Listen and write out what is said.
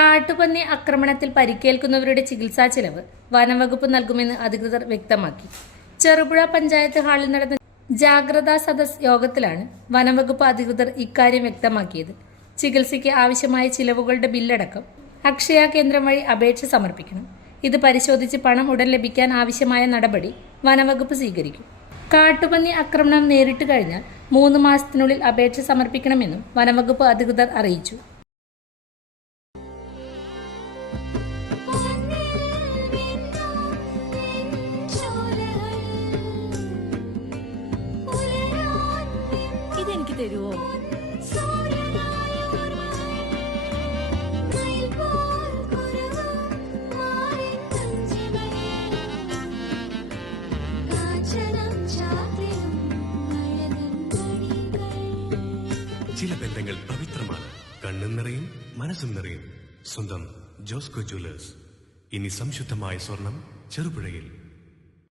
കാട്ടുപന്നി ആക്രമണത്തിൽ പരിക്കേൽക്കുന്നവരുടെ ചികിത്സാ ചെലവ് വനംവകുപ്പ് നൽകുമെന്ന് അധികൃതർ വ്യക്തമാക്കി. ചെറുപുഴ പഞ്ചായത്ത് ഹാളിൽ നടന്ന ജാഗ്രതാ സദസ് യോഗത്തിലാണ് വനംവകുപ്പ് അധികൃതർ ഇക്കാര്യം വ്യക്തമാക്കിയത്. ചികിത്സയ്ക്ക് ആവശ്യമായ ചിലവുകളുടെ ബില്ലടക്കം അക്ഷയ കേന്ദ്രം വഴി അപേക്ഷ സമർപ്പിക്കണം. ഇത് പരിശോധിച്ച് പണം ഉടൻ ലഭിക്കാൻ ആവശ്യമായ നടപടി വനംവകുപ്പ് സ്വീകരിക്കും. കാട്ടുപന്നി ആക്രമണം നേരിട്ട് കഴിഞ്ഞാൽ 3 മാസത്തിനുള്ളിൽ അപേക്ഷ സമർപ്പിക്കണമെന്നും വനംവകുപ്പ് അധികൃതർ അറിയിച്ചു. ഇതെനിക്ക് തരുവോ? ചില ബന്ധങ്ങൾ പവിത്രമാണ്. കണ്ണും നിറയും മനസ്സും നിറയും. സ്വന്തം ജോസ്കോ ജ്വല്ലേഴ്സ്. ഇനി സംശുദ്ധമായ സ്വർണം ചെറുപുഴയിൽ.